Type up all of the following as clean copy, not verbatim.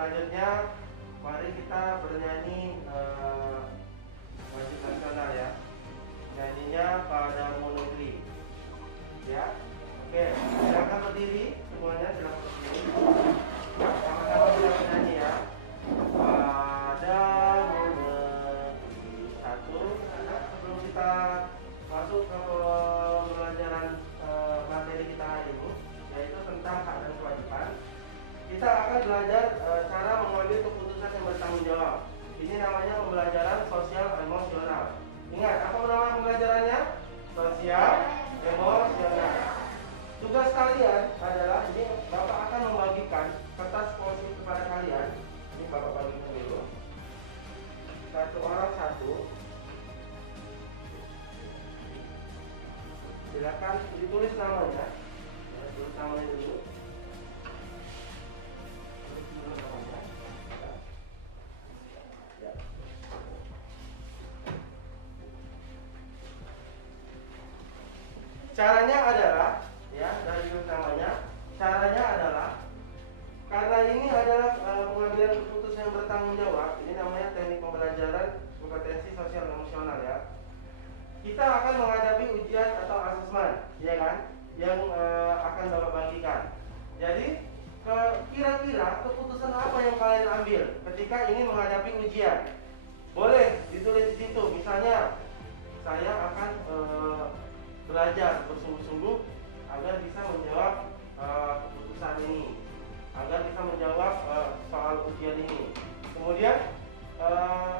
selanjutnya mari kita bernyanyi wajib nasional ya. Nyanyinya Padamu Negeri. Ya. Oke, silakan berdiri semuanya, silakan berdiri. Sama-sama kita bernyanyi ya. Padamu Negeri. Satu. Sebelum kita masuk ke pembelajaran materi kita hari ini, yaitu tentang hak dan kewajiban, kita akan belajar cara mengambil keputusan yang bertanggung jawab. Ini namanya pembelajaran sosial emosional. Ingat, apa nama pembelajarannya? Sosial emosional. Tugas kalian adalah, ini Bapak akan membagikan kertas poin kepada kalian. Ini Bapak bagikan dulu. Satu orang satu. Silakan ditulis namanya. Ya, tulis namanya dulu. Tulis dulu namanya. Ya. Caranya adalah, ya, dari tulis namanya. Caranya adalah, karena ini adalah pengambilan keputusan yang bertanggung jawab. Ini namanya teknik pembelajaran kompetensi sosial emosional ya. Kita akan menghadapi ujian atau asesmen, ya kan, yang akan Bapak bagikan. Jadi, kira-kira keputusan apa yang kalian ambil ketika ini menghadapi ujian? Boleh ditulis di situ. Misalnya, saya akan belajar bersungguh-sungguh agar bisa menjawab keputusan ini, agar bisa menjawab soal ujian ini. Kemudian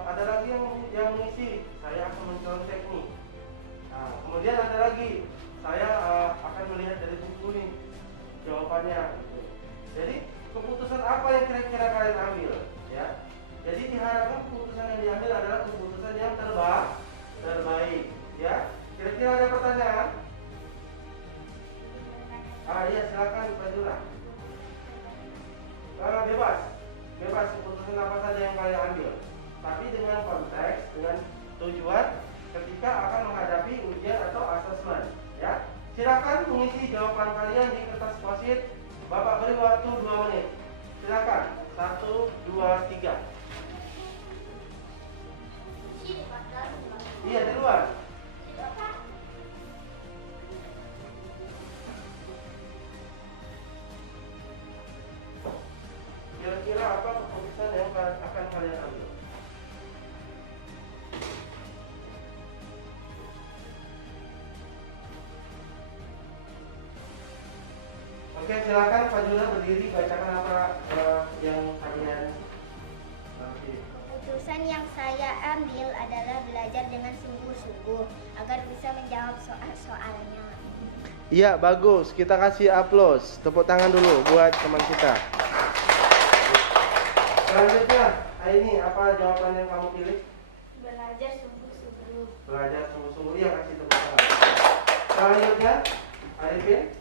ada lagi yang mengisi, saya akan mencontek nih. Nah, kemudian ada lagi, saya akan melihat dari buku nih jawabannya. Jadi keputusan apa yang kira-kira kalian ambil? Ya, jadi diharapkan keputusan yang diambil adalah keputusan yang terbaik. Ya, kira-kira ada pertanyaan? Iya, silakan Pak Jura. Bebas keputusan apa saja yang kalian ambil, tapi dengan konteks, dengan tujuan ketika akan menghadapi ujian atau asesmen. Ya, silakan mengisi jawaban kalian di kertas post-it. Bapak beri waktu 2 menit. Silakan. 1, 2, 3. Iya, di luar. Kira-kira apa keputusan yang akan kalian ambil? Oke, silakan Pak Juna berdiri, bacakan apa yang kalian nanti. Keputusan yang saya ambil adalah belajar dengan sungguh-sungguh agar bisa menjawab soal-soalnya. Iya, bagus. Kita kasih aplaus. Tepuk tangan dulu buat teman kita. Selanjutnya, ini apa jawaban yang kamu pilih? Belajar sungguh-sungguh. Belajar sungguh-sungguh. Iya, kasih tepuk tangan. Selanjutnya, Arifin.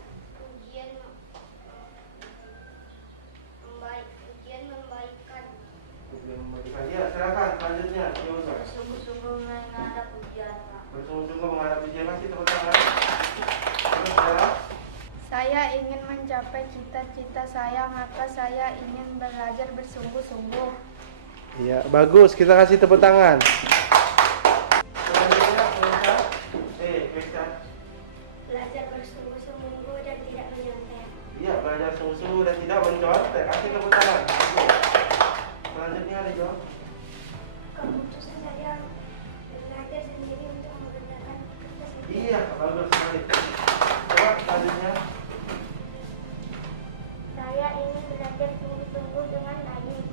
Ya, silakan. Selanjutnya, Bersungguh-sungguh menghadap ujian, Pak. bersungguh-sungguh menghadapi ujian. Kasih tepuk tangan. Terus adalah Saya ingin mencapai cita-cita saya, maka saya ingin belajar bersungguh-sungguh. iya, bagus. Kita kasih tepuk tangan. Selanjutnya, Keisha. Belajar bersungguh-sungguh dan tidak menyontek. Iya, belajar sungguh-sungguh dan tidak mencontek. Kasih tepuk tangan. Bagus. Selanjutnya, Rijo. Keputusan saya belajar sendiri untuk mengerjakan tugas itu. Iya, bagus sekali. Coba selanjutnya. Saya ingin belajar sungguh-sungguh dengan baik.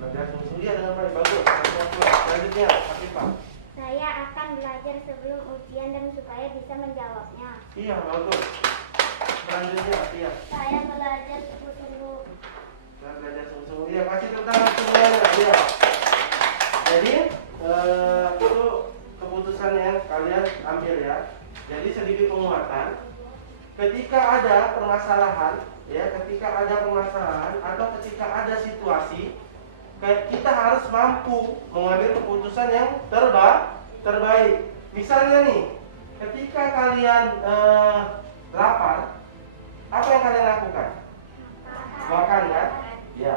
Belajar sungguh-sungguh ya dengan baik. Bagus. Selanjutnya, Pak. Saya akan belajar sebelum ujian dan supaya bisa menjawabnya. Iya, bagus. Selanjutnya, Atia. Saya belajar sungguh-sungguh. Kita belajar sungguh-sungguh. Iya, kasih tepuk tangan semuanya. Iya. Jadi, itu keputusan yang kalian ambil ya. Jadi sedikit penguatan. Ketika ada permasalahan, ya, ketika ada permasalahan atau ketika ada situasi, kita harus mampu mengambil keputusan yang terbaik. Misalnya nih, ketika kalian lapar, apa yang kalian lakukan? Makan kan? Ya.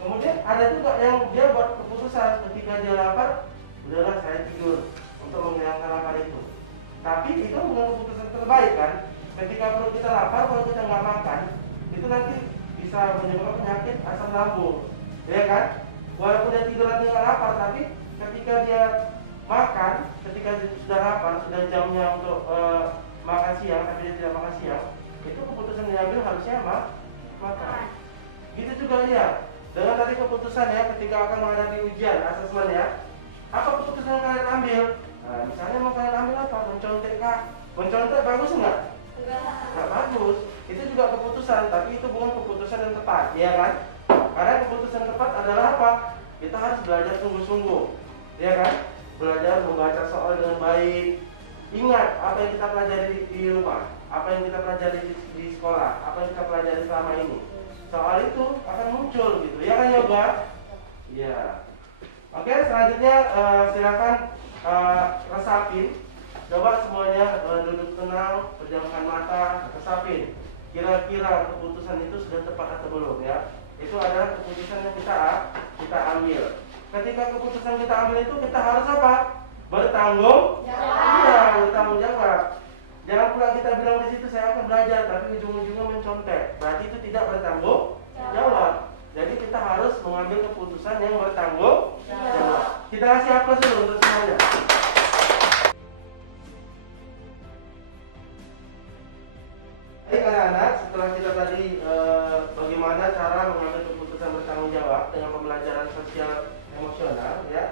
Kemudian ada juga yang dia buat keputusan ketika dia lapar, udahlah saya tidur untuk menghilangkan lapar itu. Tapi itu bukan keputusan terbaik kan? Ketika perut kita lapar, kalau kita nggak makan, itu nanti bisa menyebabkan penyakit asam lambung, ya kan? Walaupun dia tidur lagi nggak lapar, tapi ketika dia makan, ketika dia sudah lapar, sudah jamnya untuk makan siang, tapi dia tidak makan siang, itu keputusan diambil harusnya makan. Gitu juga dia. Dengan tadi keputusan ya, ketika akan menghadapi ujian asesmen ya, apa keputusan yang kalian ambil? Nah, misalnya mau kalian ambil apa? Mencontek kah? Mencontek bagus nggak? Nggak bagus. Itu juga keputusan, tapi itu bukan keputusan yang tepat, ya kan? Karena keputusan tepat adalah apa? Kita harus belajar sungguh-sungguh, ya kan? Belajar membaca soal dengan baik. Ingat apa yang kita pelajari di rumah, apa yang kita pelajari di sekolah, apa yang kita pelajari selama ini. Soal itu akan muncul gitu, ya kan Yoga? Iya. Oke, selanjutnya silakan resapin. Coba semuanya duduk tenang, pejamkan mata, resapin. Kira-kira keputusan itu sudah tepat atau belum ya? Itu adalah keputusan yang kita ambil. Ketika keputusan kita ambil itu kita harus apa? Bertanggung jawab. Iya, bertanggung jawab. Jangan pula kita bilang di situ saya akan belajar, tapi ujung-ujungnya mencontek. Berarti itu tidak bertanggung jawab. Jadi kita harus mengambil keputusan yang bertanggung jawab. Kita kasih aplaus dulu untuk semuanya. Baik anak-anak, setelah kita tadi bagaimana cara mengambil keputusan bertanggung jawab dengan pembelajaran sosial emosional ya.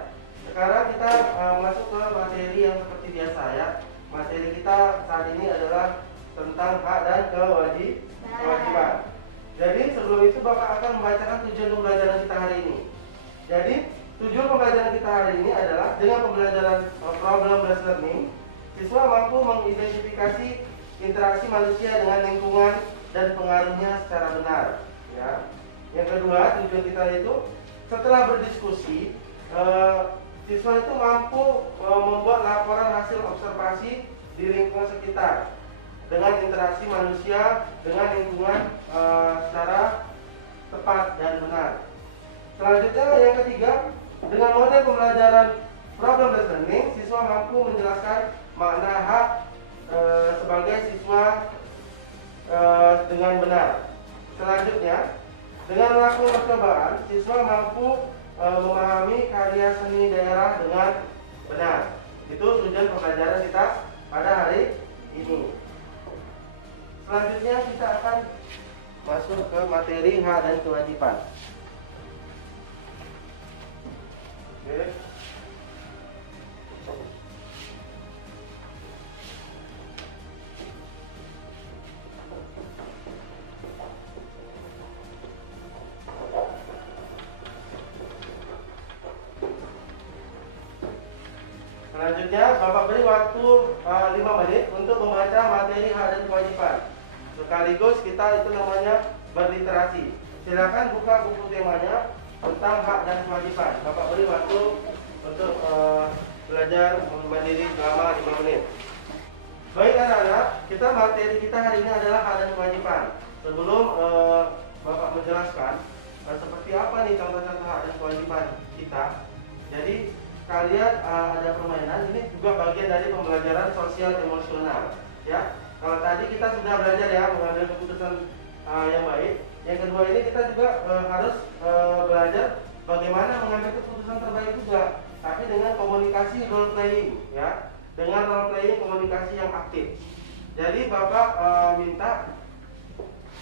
Sekarang kita masuk ke materi yang seperti biasa ya. Materi kita saat ini adalah tentang hak dan kewajiban. Jadi sebelum itu Bapak akan membacakan tujuan pembelajaran kita hari ini. Jadi tujuan pembelajaran kita hari ini adalah dengan pembelajaran problem based learning, siswa mampu mengidentifikasi interaksi manusia dengan lingkungan dan pengaruhnya secara benar. Ya. Yang kedua tujuan kita itu setelah berdiskusi, siswa itu mampu membuat laporan hasil observasi di lingkungan sekitar dengan interaksi manusia dengan lingkungan secara tepat dan benar. Selanjutnya yang ketiga, dengan model pembelajaran problem based learning, siswa mampu menjelaskan makna hak sebagai siswa dengan benar. Selanjutnya, dengan melakukan percobaan, siswa mampu memahami karya seni daerah dengan benar. Itu tujuan pembelajaran kita pada hari ini. Selanjutnya kita akan masuk ke materi hak dan kewajiban. Oke. Selanjutnya Bapak beri waktu 5 menit untuk membaca materi hak dan kewajiban. Sekaligus kita itu namanya berliterasi. Silakan buka buku temanya tentang hak dan kewajiban. Bapak beri waktu untuk belajar mandiri selama 5 menit. Baik anak-anak, materi kita hari ini adalah hak dan kewajiban. Sebelum Bapak menjelaskan seperti apa nih contoh-contoh hak dan kewajiban kita. Jadi kalian ada permainan, ini juga bagian dari pembelajaran sosial emosional ya. Kalau tadi kita sudah belajar ya mengambil keputusan yang baik. Yang kedua ini kita juga harus belajar bagaimana mengambil keputusan terbaik juga, tapi dengan komunikasi role playing ya, dengan role playing komunikasi yang aktif. Jadi Bapak minta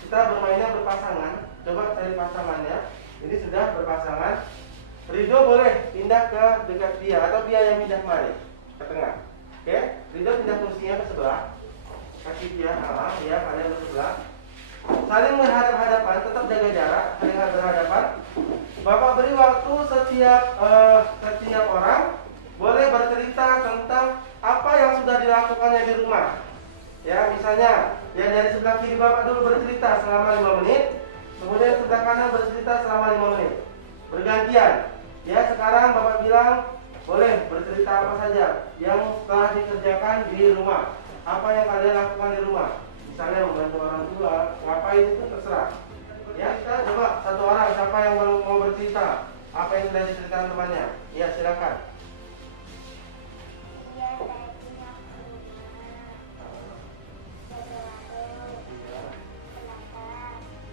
kita bermainnya berpasangan. Coba cari pasangannya. Ini sudah berpasangan. Ridho boleh pindah ke dekat dia atau dia yang pindah kemari ke tengah. Oke, Ridho pindah kursinya ke sebelah. Kasih dia, dia kalian ke sebelah. Saling menghadap-hadapan, tetap jaga jarak, saling berhadapan. Bapak beri waktu setiap orang boleh bercerita tentang apa yang sudah dilakukannya di rumah. Ya, misalnya yang dari sebelah kiri Bapak dulu bercerita selama 5 menit, kemudian sebelah kanan bercerita selama 5 menit. Bergantian. Ya, sekarang Bapak bilang boleh bercerita apa saja yang telah dikerjakan di rumah. Apa yang kalian lakukan di rumah? Misalnya membantu orang tua, ngapain itu terserah. Ya, kita coba satu orang siapa yang mau bercerita apa yang sudah diceritakan temannya. Ya, silakan. Iya, saya punya rumah.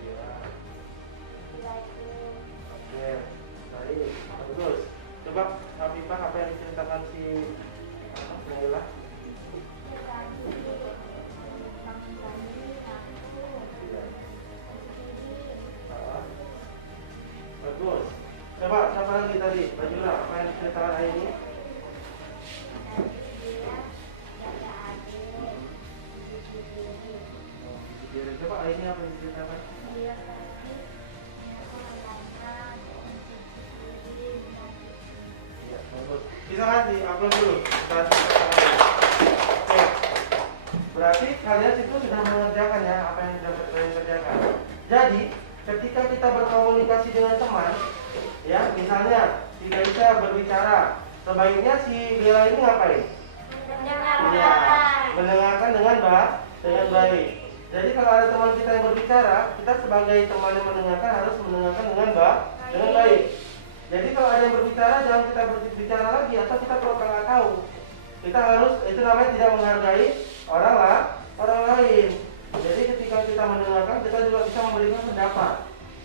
Iya. Belajar. Oke, baik, bagus. Coba Habibah apa yang diceritakan si Naila? Bagus. Coba siapa lagi tadi? Bajula, apa yang diceritakan hari ini? Coba hari ini apa yang diceritakan? Iya, bagus. Bisa kasih upload dulu. Oke. Berarti kalian itu sudah mengerjakan ya apa yang sudah kalian kerjakan. Jadi ketika kita berkomunikasi dengan teman, ya misalnya tidak bisa berbicara, sebaiknya si Bella ini ngapain? Iya, mendengarkan dengan baik. Jadi kalau ada teman kita yang berbicara, kita sebagai teman yang mendengarkan harus mendengarkan dengan baik. Jadi kalau ada yang berbicara, jangan kita berbicara lagi atau kita pura-pura tahu. Kita harus, itu namanya tidak menghargai orang lain. Jadi ketika kita mendengarkan, kita juga bisa memberikan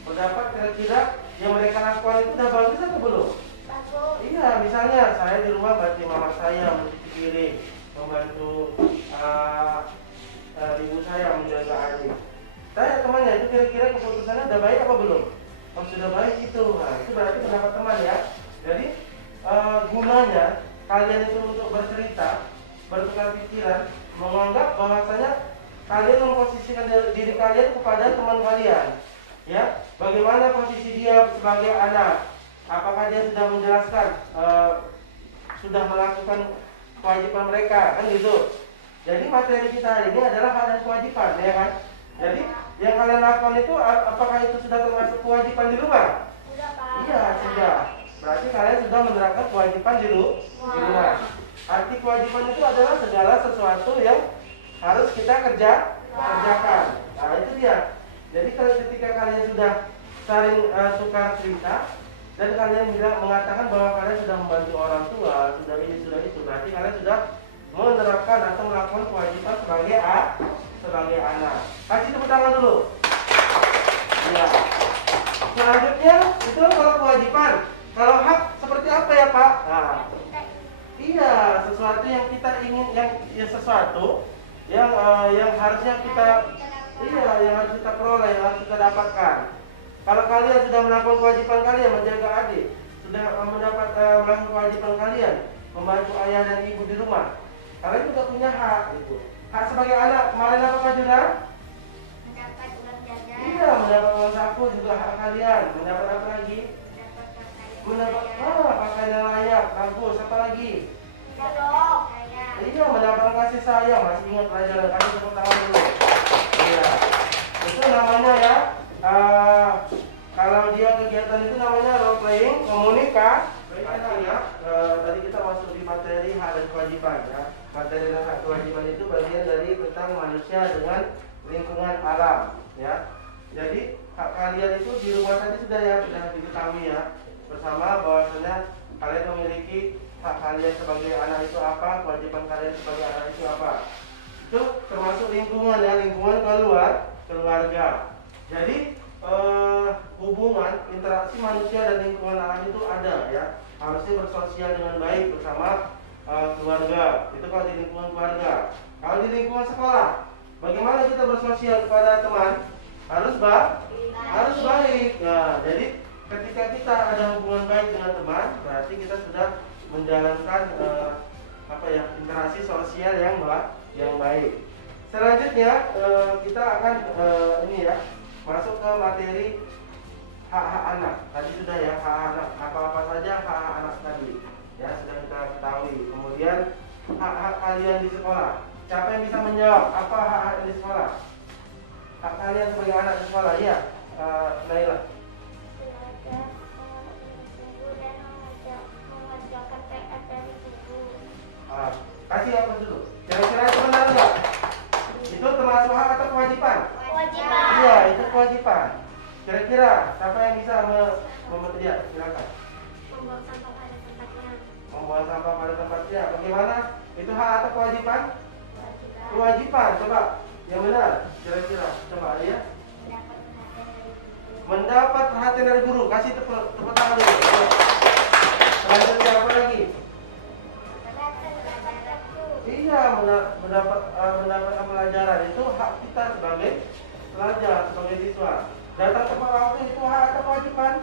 pendapat kira-kira yang mereka lakukan itu udah bagus atau belum? Bagus. Iya, misalnya saya di rumah bantu mama saya mencuci piring, membantu ibu saya menjaga adik. Saya temannya itu kira-kira keputusannya udah baik apa belum? Oh sudah baik itu. Nah, itu berarti pendapat teman ya. Jadi gunanya kalian itu untuk bercerita, bertukar pikiran, menganggap bahwasanya kalian memposisikan diri kalian kepada teman kalian. Ya, bagaimana posisi dia sebagai anak? Apakah dia sudah menjelaskan, sudah melakukan kewajiban mereka, kan gitu. Jadi materi kita hari ini adalah hak dan kewajiban, ya kan? Jadi yang kalian lakukan itu, apakah itu sudah termasuk kewajiban di rumah? Sudah, Pak. Iya, sudah. Berarti kalian sudah menerapkan kewajiban di rumah. Arti kewajiban itu adalah segala sesuatu yang harus kita kerjakan. Nah, itu dia. Jadi kalau ketika kalian sudah saling tukar cerita dan kalian mengatakan bahwa kalian sudah membantu orang tua, sudah ini, sudah itu, berarti kalian sudah menerapkan atau melakukan kewajiban sebagai anak. Kasih tepuk tangan dulu. Ya. Selanjutnya itu kalau kewajiban. Kalau hak seperti apa ya Pak? Nah, iya, sesuatu yang kita ingin, yang sesuatu yang harusnya kita, yang harus kita peroleh, yang harus kita dapatkan. Kalau kalian sudah melakukan kewajiban kalian menjaga adik, sudah melakukan kewajiban kalian membantu ayah dan ibu di rumah, kalian juga punya hak itu. Hak sebagai anak, kemarin apa Pak Juna? Mendapat uang jajan. Iya, mendapat uang saku juga hak kalian. Mendapat apa lagi? Mendapat pakaian yang layak, bagus. Apa lagi? Mendapat Iya, mendapatkan kasih sayang. Masih ingat pelajaran, kasih tepuk tangan dulu. Iya, itu namanya ya. Kalau dia kegiatan itu namanya role playing, komunikasi ya. Tadi kita masuk di materi hak dan kewajiban ya. Materi dan hak kewajiban itu bagian dari tentang manusia dengan lingkungan alam ya. Jadi hak kalian itu di rumah tadi sudah diketahui ya, bersama bahwasanya kalian memiliki hak kalian sebagai anak itu apa, kewajiban kalian sebagai anak itu apa. Itu termasuk lingkungan ya, lingkungan keluarga. Jadi hubungan interaksi manusia dan lingkungan alam itu ada ya, harusnya bersosial dengan baik bersama keluarga. Itu kalau di lingkungan keluarga. Kalau di lingkungan sekolah, bagaimana kita bersosial kepada teman? Harus baik. Nah, jadi ketika kita ada hubungan baik dengan teman, berarti kita sudah menjalankan interaksi sosial yang baik. Selanjutnya kita akan masuk ke materi hak-hak anak. Tadi sudah ya, hak anak, apa-apa saja hak anak tadi ya sudah kita ketahui. Kemudian hak-hak kalian di sekolah. Siapa yang bisa menjawab apa hak-hak di sekolah? Hak kalian sebagai anak di sekolah, ya, Naila. Kasih apa dulu? Kira-kira itu benar nggak? Itu termasuk hak atau kewajiban? Kewajiban. Iya, itu kewajiban. Kira-kira silakan. Membuang sampah pada tempatnya. Membuang sampah pada tempatnya. Bagaimana? Itu hak atau kewajiban? Kewajiban. Coba yang benar. Kira-kira. Coba ya. Mendapat perhatian dari guru. Kasih tepuk tangan dulu. Selanjutnya apa lagi? Iya, mendapat pelajaran itu hak kita sebagai pelajar, sebagai siswa. Datang tepat waktu itu hak atau kewajiban?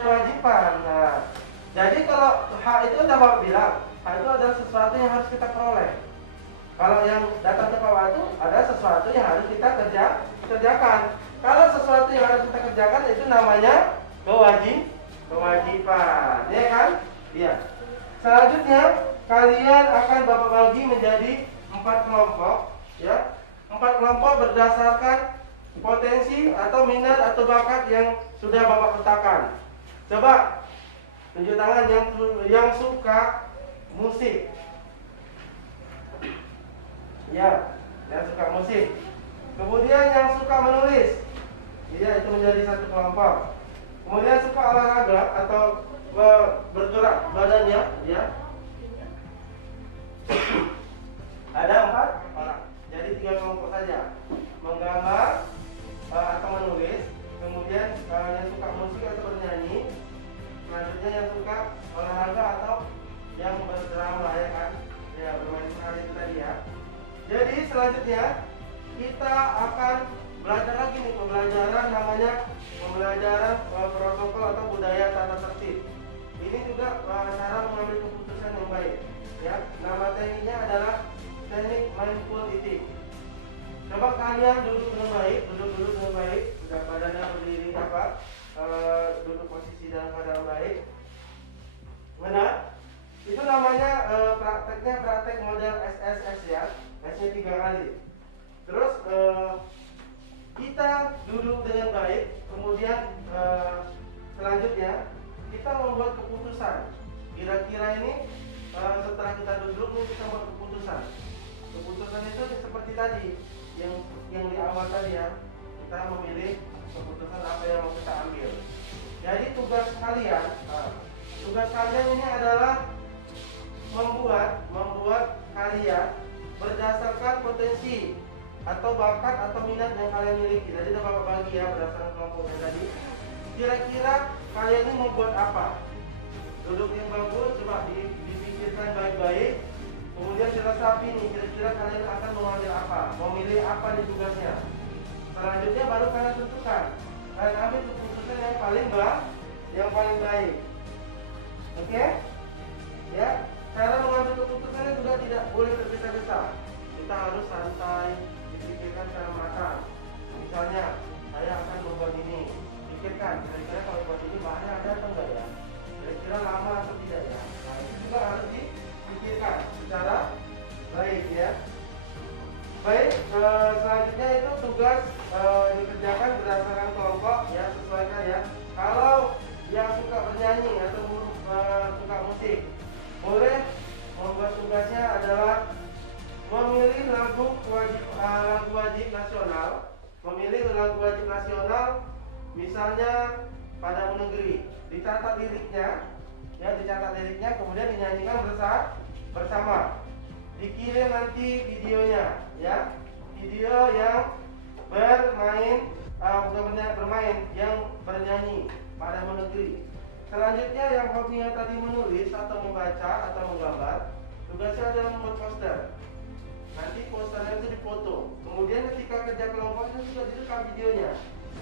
Kewajiban. Nah, jadi kalau hak itu udah Bapak bilang, hak itu adalah sesuatu yang harus kita peroleh. Kalau yang datang tepat waktu ada sesuatu yang harus kita kerjakan. Kalau sesuatu yang harus kita kerjakan itu namanya kewajiban, ya kan? Iya. Selanjutnya kalian akan Bapak bagi menjadi 4 kelompok, ya. 4 kelompok berdasarkan potensi atau minat atau bakat yang sudah Bapak petakan. Coba tunjuk tangan yang suka musik. Ya, yang suka musik. Kemudian yang suka menulis. Iya, itu menjadi 1 kelompok. Kemudian suka olahraga atau bergerak badannya, ya. Ada 4 orang. Jadi 3 kelompok saja. Menggambar atau menulis. Kemudian yang suka musik atau bernyanyi. Selanjutnya yang suka olahraga atau yang berdrama, ya kan? Ya, bermain sekali itu tadi ya. Jadi selanjutnya kita akan belajar lagi nih pembelajaran namanya pembelajaran protokol atau budaya tata tertib. Ini juga cara mengambil keputusan yang baik. Ya, nama tekniknya adalah teknik mindful eating. Coba kalian duduk dengan baik, duduk dengan baik, sudah badannya berdiri duduk posisi dalam keadaan baik. Benar? Itu namanya prakteknya praktek model SSS ya, S-nya 3 kali. Terus kita duduk dengan baik, kemudian selanjutnya kita membuat keputusan. Kira-kira ini setelah kita duduk nih kita buat keputusan. Keputusan itu seperti tadi yang di awal tadi ya. Kita memilih keputusan apa yang mau kita ambil. Jadi tugas kalian ini adalah membuat karya berdasarkan potensi atau bakat atau minat yang kalian miliki. Jadi udah Bapak bagi ya berdasarkan kelompoknya tadi. Kira-kira kalian ini mau buat apa? Duduk yang bagus, coba dipikirkan baik-baik. Kemudian diresapi nih, kira-kira kalian akan mengambil apa? Memilih apa di tugasnya. Selanjutnya baru kalian tentukan. Kalian ambil keputusan yang paling baik. Oke? Ya, cara mengambil keputusannya juga tidak boleh tergesa-gesa. Kita harus santai, dipikirkan secara matang. Misalnya, saya akan membuat ini. Pikirkan, kira-kira kalau buat ini bahannya ada atau enggak ya? Kira-kira lama atau tidak ya? Nah, itu juga harus dipikirkan secara baik ya. Baik, selanjutnya itu tugas dikerjakan berdasarkan kelompok ya, sesuaikan ya. Kalau yang suka bernyanyi atau suka musik, boleh membuat tugasnya adalah memilih lagu wajib nasional. Memilih lagu wajib nasional, misalnya Padamu Negeri. Dicatat liriknya, kemudian dinyanyikan bersama. Dikirim nanti videonya, ya, video yang yang bernyanyi Padamu Negeri. Selanjutnya yang hobinya tadi menulis atau membaca atau menggambar, tugasnya adalah membuat poster. Nanti posternya itu dipoto. Kemudian ketika kerja kelompok itu juga direkam videonya.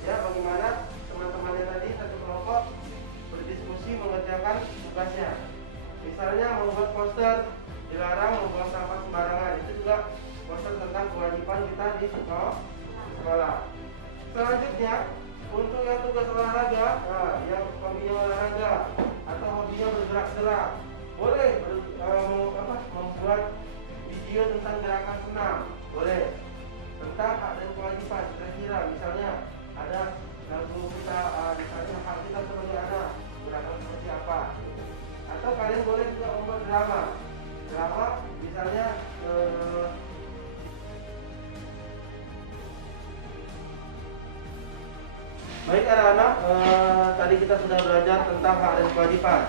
Ya, bagaimana teman-temannya tadi satu kelompok berdiskusi mengerjakan tugasnya. Misalnya membuat poster dilarang membuang sampah sembarangan. Itu juga poster tentang kewajiban kita di sekolah. Selanjutnya untuk yang tugas olahraga, yang hobinya olahraga atau hobinya bergerak-gerak, boleh membuat video tentang gerakan senam, boleh. Tentang hak dan kewajiban, kira-kira misalnya ada lagu kita, misalnya hak kita sebagai anak, gerakan seperti apa. Atau kalian boleh juga membuat drama, misalnya baik anak-anak, tadi kita sudah belajar tentang hak dan kewajiban.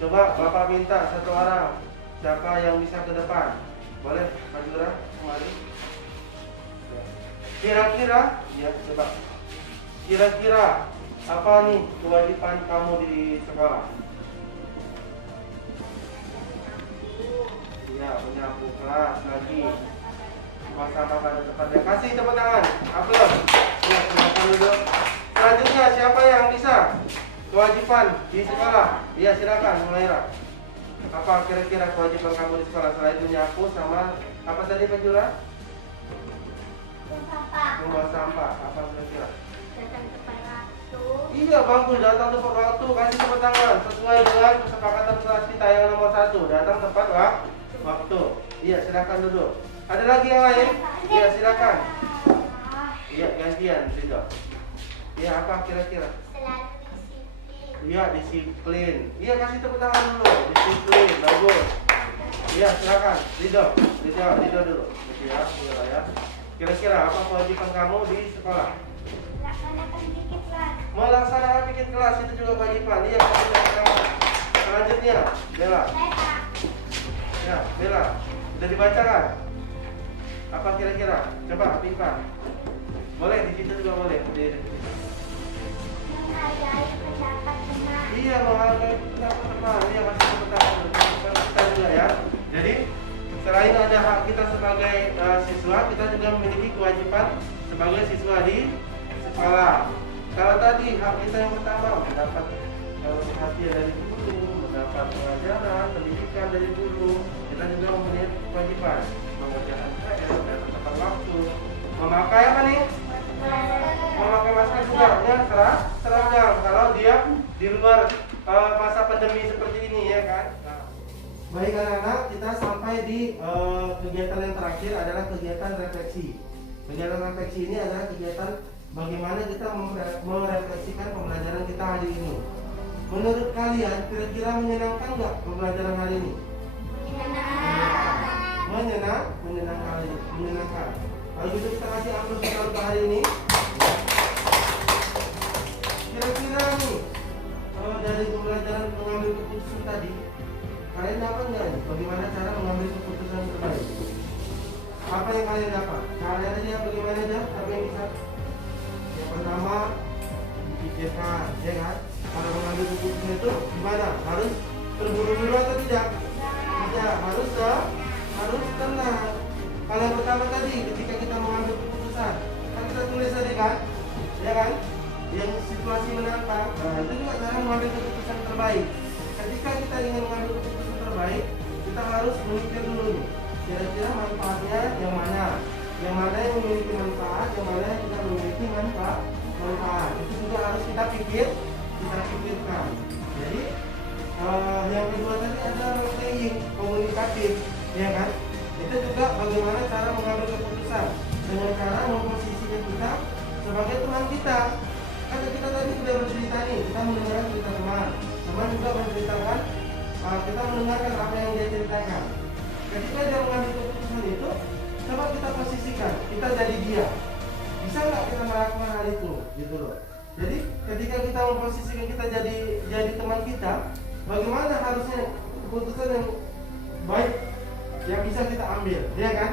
Coba Bapak minta satu orang, siapa yang bisa ke depan? Boleh, Pak Jura, kembali. Kira-kira, ya coba. Kira-kira apa nih kewajiban kamu di sekolah? Iya, menyapu kelas lagi. Sama-sama pada depannya. Kasih tepuk tangan. Aplaus. Ya, silakan duduk. Selanjutnya siapa yang bisa kewajiban di sekolah? Iya, silakan, Humaira. Apa kira-kira kewajiban kamu di sekolah selain itu nyapu sama apa tadi Pak Jura? Membawa sampah. Apa kira-kira? Datang tepat waktu. Iya, bagus. Datang tepat waktu. Kasih tepuk tangan. Sesuai dengan kesepakatan kelas kita yang nomor 1. Datang tepat waktu. Iya, silakan duduk. Ada lagi yang lain? Iya, silakan. Iya, gantian, Ridho. Iya, apa kira-kira? Selalu disiplin. Iya, disiplin. Iya, kasih tepuk tangan dulu. Disiplin, bagus. Iya, silakan. Ridho dulu. Gitu ya, mulai ya. Kira-kira apa kewajiban kamu di sekolah? Laksanakan bikin kelas. Melaksanakan bikin kelas itu juga kewajiban. Iya, kasih tepuk tangan. Selanjutnya, Bella. Saya Pak. Ya, Bella. Sudah dibacakan? Apa kira-kira? Coba Pipa. Boleh di situ juga boleh. Menghargai pendapat teman. Iya, menghargai pendapat teman. Iya, masih pertanyaan kita juga ya. Jadi selain ada hak kita sebagai siswa, kita juga memiliki kewajiban sebagai siswa di sekolah. Kalau tadi hak kita yang pertama mendapat perhatian dari guru, mendapat pengajaran, pendidikan dari guru, kita juga mempunyai kewajiban mengerjakan PR dan tepat waktu. Memakai apa nih? Memakai masker juga ya, seragam kalau dia di luar masa pandemi seperti ini ya kan. Nah, baik anak-anak, kita sampai di kegiatan yang terakhir adalah kegiatan refleksi. Kegiatan refleksi ini adalah kegiatan bagaimana kita merefleksikan pembelajaran kita hari ini. Menurut kalian kira-kira menyenangkan nggak pembelajaran hari ini? Menyenangkan. Kalau gitu kita kasih aplaus untuk hari ini. Kira-kira nih dari pembelajaran mengambil keputusan tadi, kalian dapat nggak nih bagaimana cara mengambil keputusan terbaik? Apa yang kalian dapat? Kalian aja bagaimana aja? Apa yang bisa? Yang pertama dipikirkan, ya kan? Kalau mengambil keputusan itu gimana? Harus terburu-buru atau tidak? Tidak, harus tenang. Kalau yang pertama tadi, ketika kita mengambil keputusan, kan kita tulis tadi kan, ya kan? Yang situasi menantang, nah itu juga cara mengambil keputusan terbaik. Ketika kita ingin mengambil keputusan terbaik, kita harus memikir dulu nih, kira-kira manfaatnya yang mana yang memiliki manfaat, yang mana yang tidak memiliki manfaat. Itu juga harus kita pikirkan. Jadi yang kedua tadi adalah role-playing, komunikatif, ya kan? Itu juga bagaimana cara mengambil keputusan dengan cara memposisikan kita sebagai teman kita. Kan kita tadi sudah bercerita nih, kita mendengarkan cerita teman juga menceritakan, kita mendengarkan apa yang dia ceritakan. Ketika dia mengambil keputusan itu, coba kita posisikan, kita jadi dia. Bisa nggak kita melakukan hal itu, gitu loh. Jadi ketika kita memposisikan kita jadi teman kita, bagaimana harusnya keputusan yang baik yang bisa kita ambil, ya kan?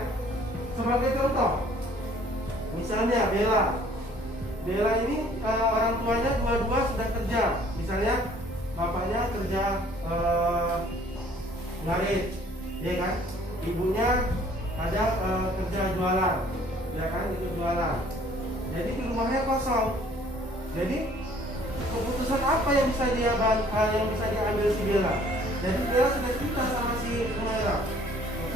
Sebagai contoh, misalnya Bella ini orang tuanya dua-dua sudah kerja, misalnya bapaknya kerja ngarit, ya kan? Ibunya ada kerja jualan, ya kan? Itu jualan. Jadi di rumahnya kosong. Jadi keputusan apa yang bisa diambil si Bella? Jadi Bella sudah cerita sama si Humaira.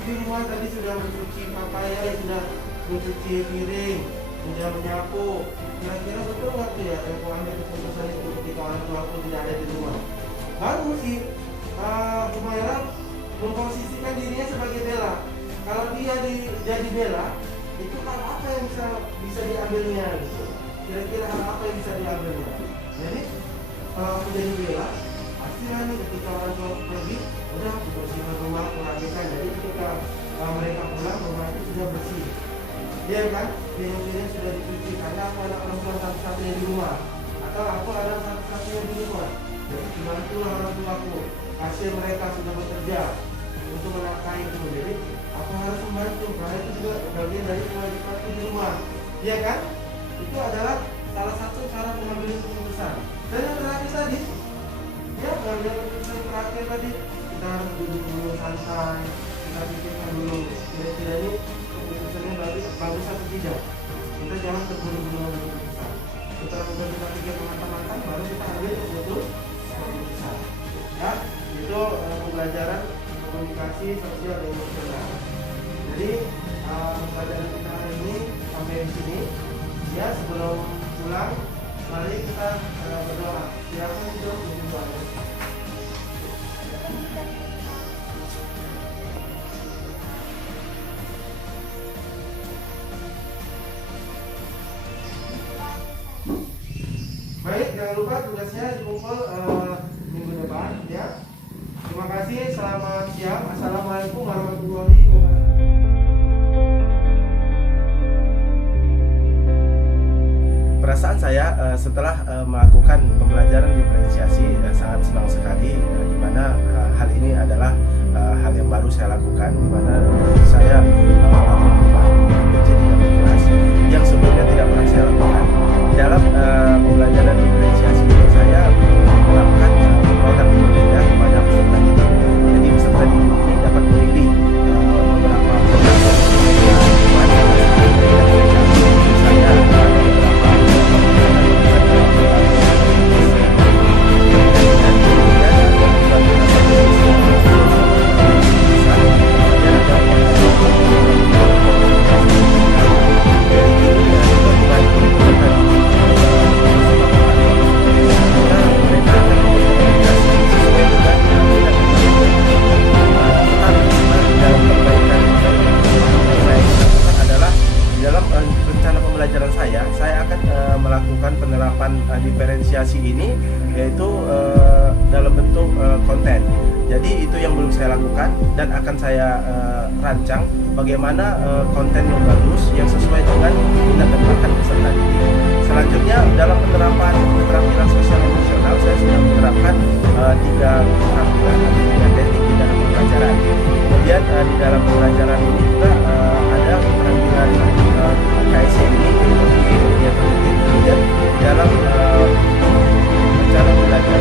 Di rumah tadi sudah mencuci pakaian, sudah mencuci piring, sudah menyapu. Kira-kira betul nggak tuh ya aku ambil keputusan itu ketika orang tua aku tidak ada di rumah? Baru si Humaira memposisikan dirinya sebagai Bella. Kalau dia jadi Bella, itu hal apa yang bisa diambilnya gitu? Kira-kira hal apa yang bisa diambilnya? Jadi kalau aku jadi Bella, pastilah nih ketika orang tua pergi, udah aku bersihkan rumah, aku rapikan. Jadi ketika mereka pulang, rumah itu sudah bersih. Dia kan, piring-piring sudah dicuci karena aku anak perempuan satu-satunya di rumah, atau aku anak satu-satunya di rumah. bantulah orang tuaku, kasih mereka sudah bekerja untuk menafkahi itu. Jadi aku harus membantu, karena itu juga bagian dari kewajibanku di rumah, iya kan? Itu adalah salah satu cara mengambil keputusan. Dan yang terakhir tadi, ya mengambil keputusan yang terakhir tadi, kita harus duduk dulu santai, kita pikirkan dulu kira-kira ini keputusannya bagus atau tidak. Kita jangan terburu-buru mengambil keputusan. Setelah kita pikir matang-matang, baru kita ambil keputusan. Ya, itu pembelajaran komunikasi sosial dan emosional. Jadi pembelajaran kita hari ini sampai di sini. Ya, sebelum pulang, mari kita berdoa. Silakan untuk berdoa. Baik, jangan lupa tugasnya dikumpul minggu depan ya. Terima kasih, selamat siang. Assalamualaikum warahmatullahi wabarakatuh. Perasaan saya setelah melakukan pembelajaran diferensiasi sangat senang sekali, di mana hal ini adalah hal yang baru saya lakukan, di mana saya menjadi kelas yang sebelumnya tidak pernah saya lakukan. Dalam pembelajaran diferensiasi ini saya melakukan produk yang berbeda kepada peserta didik. Jadi peserta didik ini dapat memilih beberapa produk saya akan melakukan penerapan diferensiasi ini, yaitu dalam bentuk konten. Jadi itu yang belum saya lakukan dan akan saya rancang bagaimana konten yang bagus yang sesuai dengan minat dan bakat peserta didik. Selanjutnya dalam penerapan keterampilan sosial emosional, saya sudah menerapkan 3 keterampilan atau 3 teknik di dalam pembelajaran. Kemudian di dalam pembelajaran ini juga ada keterampilan KSC ini, kemudian dalam cara belajar